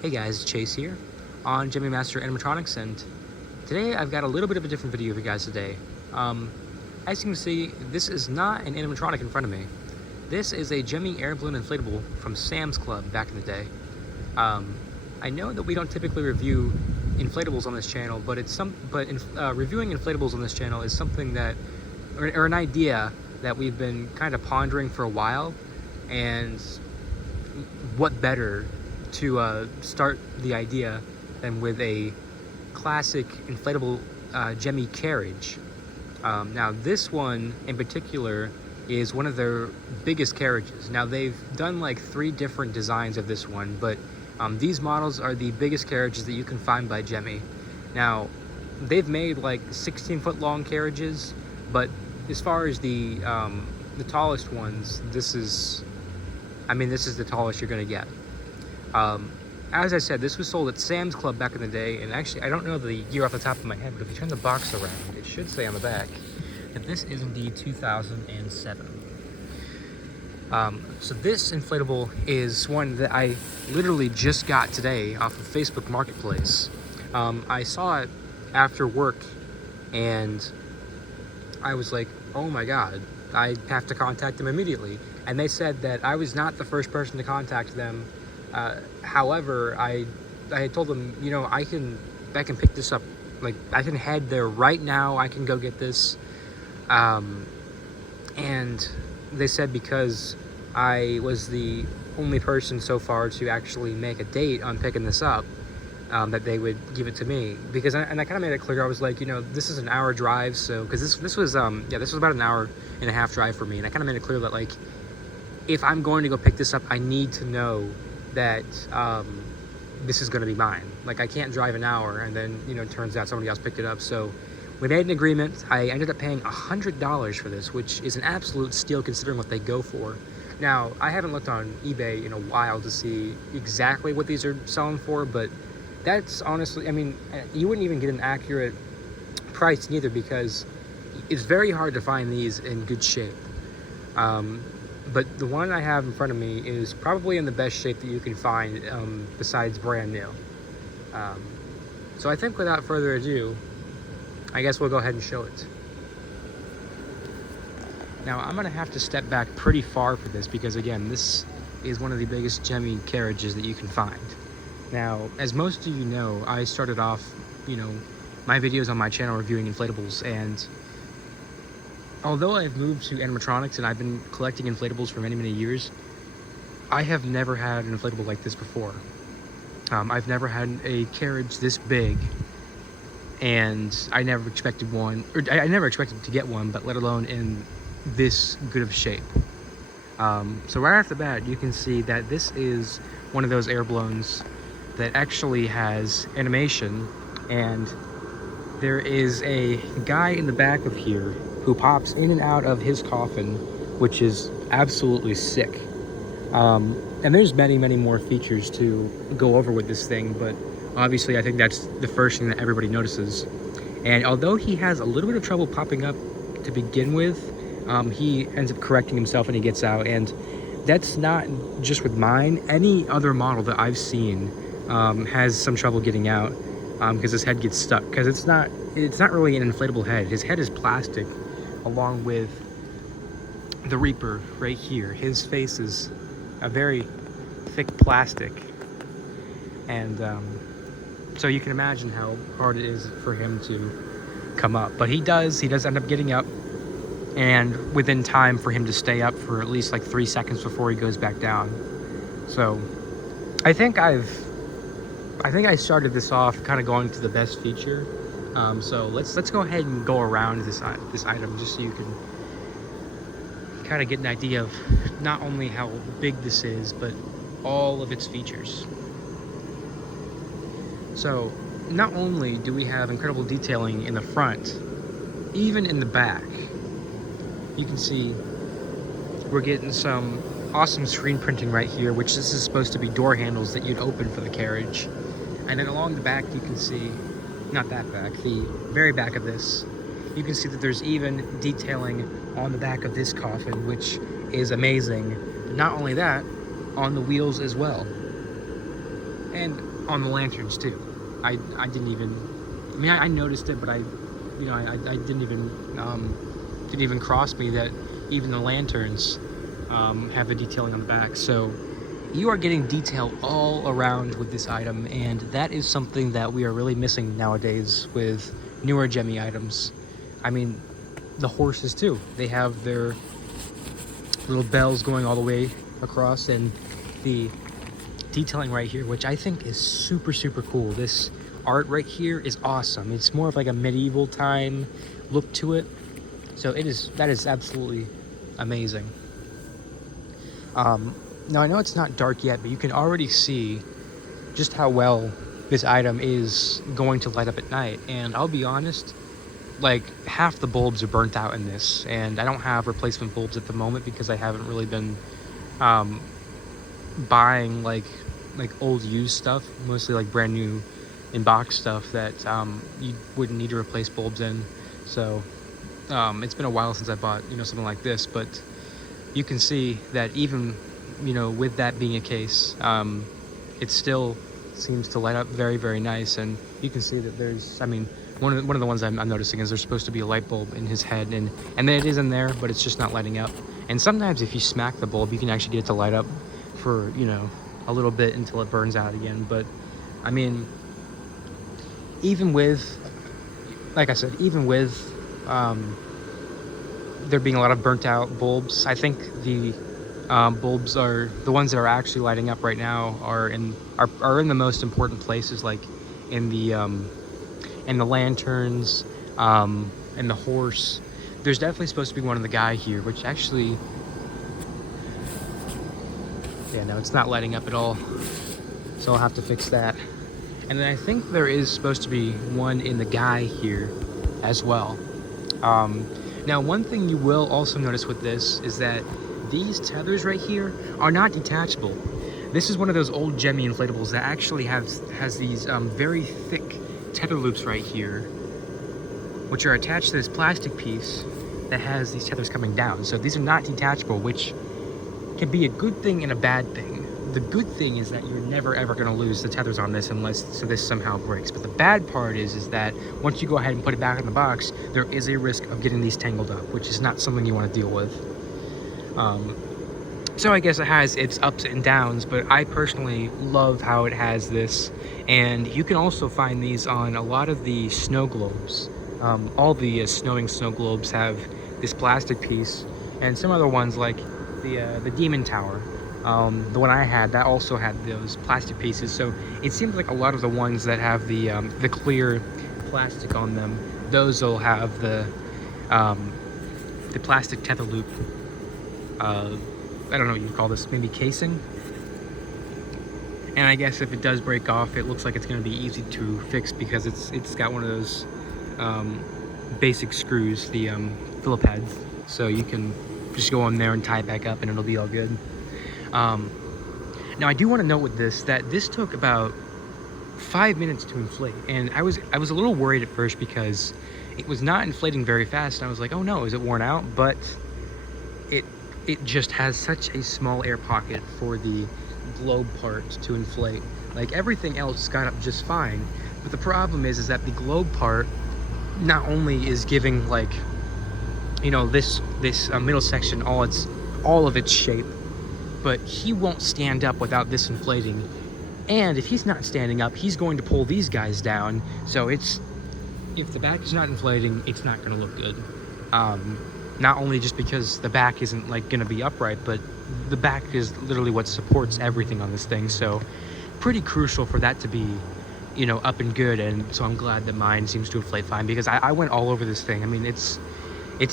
Hey guys, Chase here on Gemmy Master Animatronics, and today I've got a little bit of a different video for you guys today. As you can see, this is not an animatronic in front of me. This is a Gemmy Airblowns inflatable from Sam's Club back in the day. I know that we don't typically review inflatables on this channel, but reviewing inflatables on this channel is something that, or an idea that we've been kind of pondering for a while, and what better to start the idea than with a classic inflatable Gemmy Carriage. Now this one in particular is one of their biggest carriages. Now they've done like 3 different designs of this one, but these models are the biggest carriages that you can find by Gemmy. Now they've made like 16-foot long carriages, but as far as the tallest ones, this is the tallest you're gonna get. As I said, this was sold at Sam's Club back in the day, and actually I don't know the year off the top of my head, but if you turn the box around, it should say on the back that this is indeed 2007. So this inflatable is one that I literally just got today off of Facebook Marketplace. I saw it after work, and I was like, oh my god, I have to contact them immediately. And they said that I was not the first person to contact them. However, I told them, you know, I can pick this up, like I can head there right now, I can go get this. And they said because I was the only person so far to actually make a date on picking this up, that they would give it to me, because I kind of made it clear. I was like, you know, this is an hour drive, so because this was about an hour and a half drive for me, and I kind of made it clear that like if I'm going to go pick this up, I need to know that this is going to be mine. Like I can't drive an hour and then, you know, it turns out somebody else picked it up. So we made an agreement. I ended up paying $100 for this, which is an absolute steal considering what they go for. Now I haven't looked on eBay in a while to see exactly what these are selling for, but that's honestly, I mean, you wouldn't even get an accurate price neither, because it's very hard to find these in good shape. But the one I have in front of me is probably in the best shape that you can find, besides brand new. So I think without further ado, I guess we'll go ahead and show it. Now I'm gonna have to step back pretty far for this, because again, this is one of the biggest Gemmy carriages that you can find. Now, as most of you know, I started off, you know, my videos on my channel reviewing inflatables, and although I've moved to animatronics and I've been collecting inflatables for many, many years, I have never had an inflatable like this before. I've never had a carriage this big, and I never expected one, or I never expected to get one, but let alone in this good of shape. So right off the bat, you can see that this is one of those Airblowns that actually has animation, and there is a guy in the back of here who pops in and out of his coffin, which is absolutely sick. And there's many, many more features to go over with this thing, but obviously I think that's the first thing that everybody notices. And although he has a little bit of trouble popping up to begin with, he ends up correcting himself and he gets out. And that's not just with mine. Any other model that I've seen has some trouble getting out, because his head gets stuck, because it's not really an inflatable head. His head is plastic, along with the Reaper right here. His face is a very thick plastic, and so you can imagine how hard it is for him to come up. But he does end up getting up, and within time for him to stay up for at least like 3 seconds before he goes back down. So I think I started this off kind of going to the best feature. So let's go ahead and go around this item, just so you can kind of get an idea of not only how big this is, but all of its features. So not only do we have incredible detailing in the front, even in the back, you can see we're getting some awesome screen printing right here, which this is supposed to be door handles that you'd open for the carriage. And then along the back, you can see, not that back, the very back of this, you can see that there's even detailing on the back of this coffin, which is amazing. Not only that, on the wheels as well. And on the lanterns too. I didn't even, I mean, I noticed it, but I didn't even cross me that even the lanterns have the detailing on the back. So you are getting detail all around with this item, and that is something that we are really missing nowadays with newer Gemmy items. I mean, the horses too. They have their little bells going all the way across, and the detailing right here, which I think is super, super cool. This art right here is awesome. It's more of like a medieval time look to it. So that is absolutely amazing. Now I know it's not dark yet, but you can already see just how well this item is going to light up at night. And I'll be honest, like half the bulbs are burnt out in this, and I don't have replacement bulbs at the moment because I haven't really been buying like old used stuff, mostly like brand new in box stuff that you wouldn't need to replace bulbs in. So it's been a while since I bought something like this, but you can see that even with that being a case, it still seems to light up very, very nice. And you can see that there's, I mean, one of the ones I'm noticing is there's supposed to be a light bulb in his head, and then it is in there, but it's just not lighting up. And sometimes if you smack the bulb, you can actually get it to light up for a little bit until it burns out again. But I mean, even with, like I said, even with there being a lot of burnt out bulbs, I think the bulbs are the ones that are actually lighting up right now are in the most important places, like in the lanterns, and the horse. There's definitely supposed to be one in the guy here, which actually, yeah, no, it's not lighting up at all. So I'll have to fix that. And then I think there is supposed to be one in the guy here as well. Now, one thing you will also notice with this is that these tethers right here are not detachable. This is one of those old Gemmy inflatables that actually has these very thick tether loops right here, which are attached to this plastic piece that has these tethers coming down. So these are not detachable, which can be a good thing and a bad thing. The good thing is that you're never ever going to lose the tethers on this unless this somehow breaks. But the bad part is that once you go ahead and put it back in the box, there is a risk of getting these tangled up, which is not something you want to deal with. So I guess it has its ups and downs, but I personally love how it has this. And you can also find these on a lot of the snow globes. All the snowing snow globes have this plastic piece, and some other ones like the Demon Tower. The one I had, that also had those plastic pieces. So it seems like a lot of the ones that have the clear plastic on them, those will have the plastic tether loop. I don't know what you'd call this, maybe casing. And I guess if it does break off, it looks like it's going to be easy to fix because it's got one of those basic screws, the Phillip heads. So you can just go on there and tie it back up and it'll be all good. Now I do want to note with this that this took about 5 minutes to inflate, and I was a little worried at first because it was not inflating very fast, and I was like, oh no, is it worn out? But it just has such a small air pocket for the globe part to inflate. Like everything else got up just fine, but the problem is that the globe part not only is giving like this middle section all of its shape, but he won't stand up without this inflating. And if he's not standing up, he's going to pull these guys down. So if the back is not inflating, it's not going to look good. Not only just because the back isn't like going to be upright, but the back is literally what supports everything on this thing. So pretty crucial for that to be, up and good. And so I'm glad that mine seems to inflate fine, because I went all over this thing. I mean, it's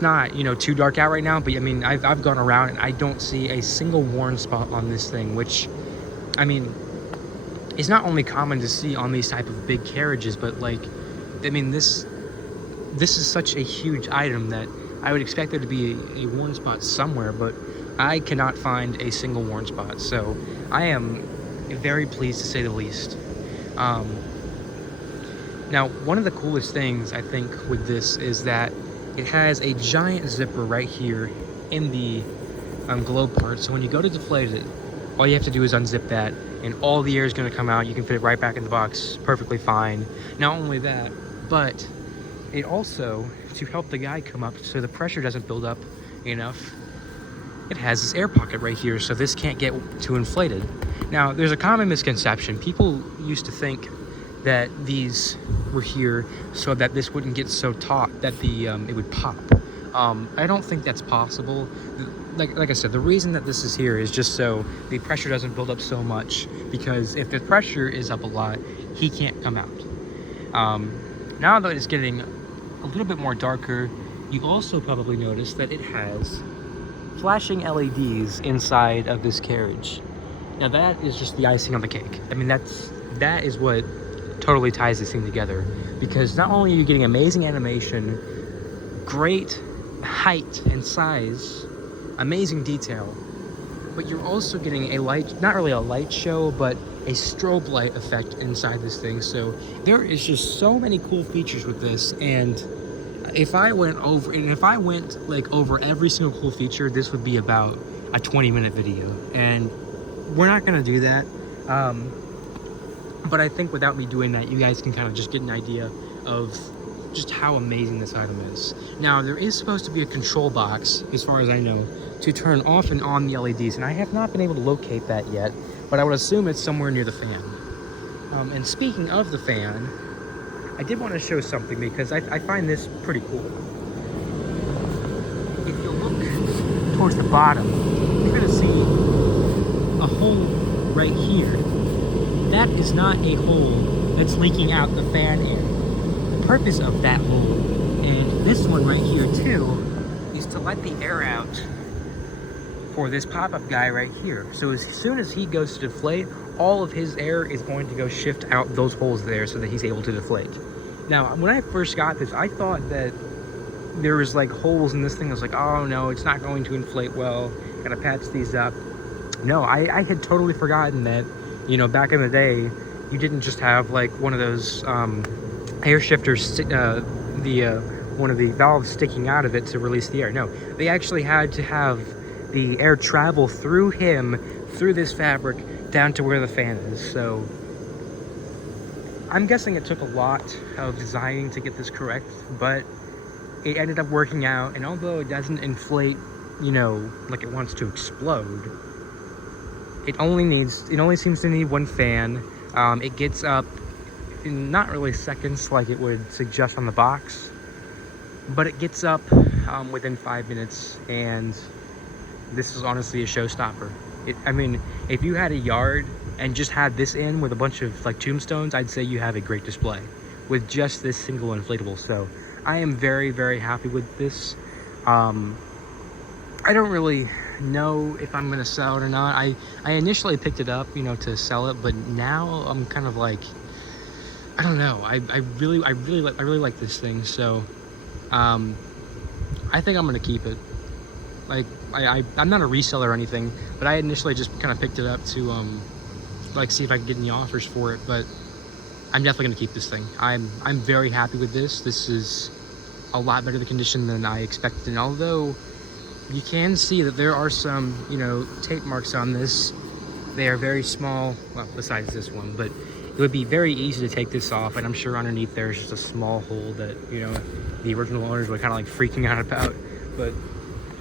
not, too dark out right now, but I mean, I've gone around and I don't see a single worn spot on this thing, which, I mean, is not only common to see on these type of big carriages, but like, I mean, this is such a huge item that I would expect there to be a worn spot somewhere, but I cannot find a single worn spot. So I am very pleased to say the least. Now, one of the coolest things I think with this is that it has a giant zipper right here in the globe part. So when you go to deflate it, All you have to do is unzip that, and all the air is going to come out. You can fit it right back in the box perfectly fine. Not only that, but it also, to help the guy come up so the pressure doesn't build up enough, it has this air pocket right here, so this can't get too inflated. Now, there's a common misconception. People used to think that these were here so that this wouldn't get so taut that it would pop. I don't think that's possible. Like I said, the reason that this is here is just so the pressure doesn't build up so much, because if the pressure is up a lot, he can't come out. Now that it's getting a little bit more darker, you also probably noticed that it has flashing LEDs inside of this carriage. Now that is just the icing on the cake. I mean, that is what totally ties this thing together, because not only are you getting amazing animation, great height and size, amazing detail, but you're also getting a light, not really a light show, but a strobe light effect inside this thing. So there is just so many cool features with this, and if I went like over every single cool feature, this would be about a 20-minute video, and we're not gonna do that. But I think without me doing that, you guys can kind of just get an idea of just how amazing this item is. Now, there is supposed to be a control box, as far as I know, to turn off and on the LEDs, and I have not been able to locate that yet, but I would assume it's somewhere near the fan. And speaking of the fan, I did want to show something, because I find this pretty cool. If you look towards the bottom, you're going to see a hole right here. That is not a hole that's leaking out the fan air. The purpose of that hole, and this one right here too, is to let the air out for this pop-up guy right here. So as soon as he goes to deflate, all of his air is going to go shift out those holes there so that he's able to deflate. Now, when I first got this, I thought that there was like holes in this thing. I was like, oh no, it's not going to inflate well. Gotta patch these up. No, I had totally forgotten that, you know, back in the day, you didn't just have like one of those air shifters, one of the valves sticking out of it to release the air. No, they actually had to have the air travel through him, through this fabric, down to where the fan is. So I'm guessing it took a lot of designing to get this correct, but it ended up working out. And although it doesn't inflate, you know, like it wants to explode, it only seems to need one fan. It gets up in not really seconds like it would suggest on the box, but it gets up within 5 minutes, and this is honestly a showstopper. I mean, if you had a yard and just had this in with a bunch of like tombstones, I'd say you have a great display with just this single inflatable. So I am very, very happy with this. I don't really know if I'm gonna sell it or not. I initially picked it up, you know, to sell it, but now I'm kind of like, I don't know. I really like this thing. So I think I'm gonna keep it. Like I'm not a reseller or anything, but I initially just kind of picked it up to like see if I could get any offers for it. But I'm definitely gonna keep this thing. I'm very happy with this. This is a lot better the condition than I expected, and although you can see that there are some, you know, tape marks on this, they are very small, well, besides this one, but it would be very easy to take this off, and I'm sure underneath there's just a small hole that, you know, the original owners were kind of like freaking out about. But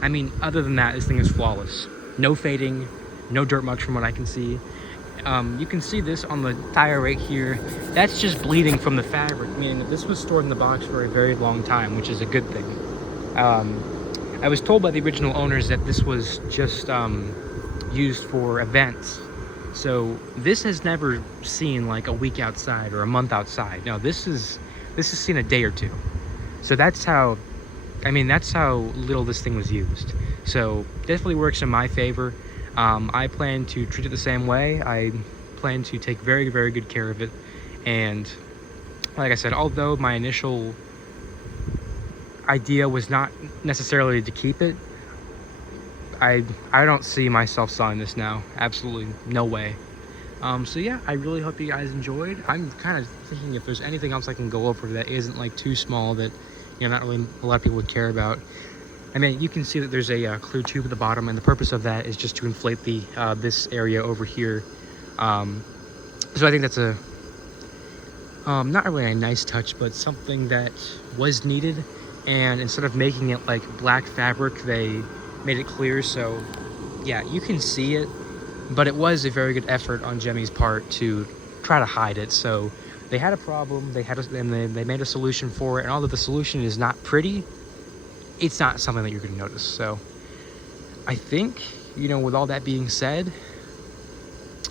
I mean, other than that, this thing is flawless. No fading, no dirt marks from what I can see. You can see this on the tire right here. That's just bleeding from the fabric, meaning that this was stored in the box for a very long time, which is a good thing. I was told by the original owners that this was just used for events. So this has never seen like a week outside or a month outside. No, this has seen a day or two. So that's how, I mean, that's how little this thing was used. So definitely works in my favor. I plan to treat it the same way. I plan to take very, very good care of it. And like I said, although my initial idea was not necessarily to keep it, I don't see myself selling this now. Absolutely no way. So yeah, I really hope you guys enjoyed. I'm kind of thinking if there's anything else I can go over that isn't like too small that, you know, not really a lot of people would care about. I mean, you can see that there's a clear tube at the bottom, and the purpose of that is just to inflate the this area over here. So I think that's a not really a nice touch, but something that was needed. And instead of making it like black fabric, they made it clear. So yeah, you can see it, but it was a very good effort on Gemmy's part to try to hide it. So they had a problem, and they made a solution for it. And although the solution is not pretty, it's not something that you're going to notice. So I think, you know, with all that being said,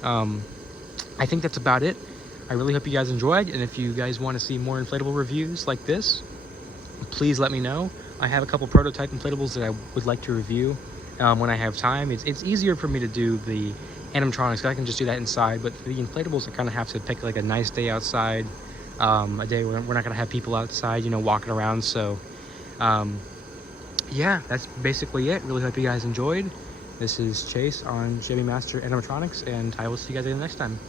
I think that's about it. I really hope you guys enjoyed, and if you guys want to see more inflatable reviews like this, please let me know. I have a couple prototype inflatables that I would like to review when I have time. It's easier for me to do the animatronics, 'cause I can just do that inside, but for the inflatables, I kind of have to pick like a nice day outside, a day where we're not going to have people outside, you know, walking around. So yeah, that's basically it. Really hope you guys enjoyed. This is Chase on Gemmy Master Animatronics, and I will see you guys again next time.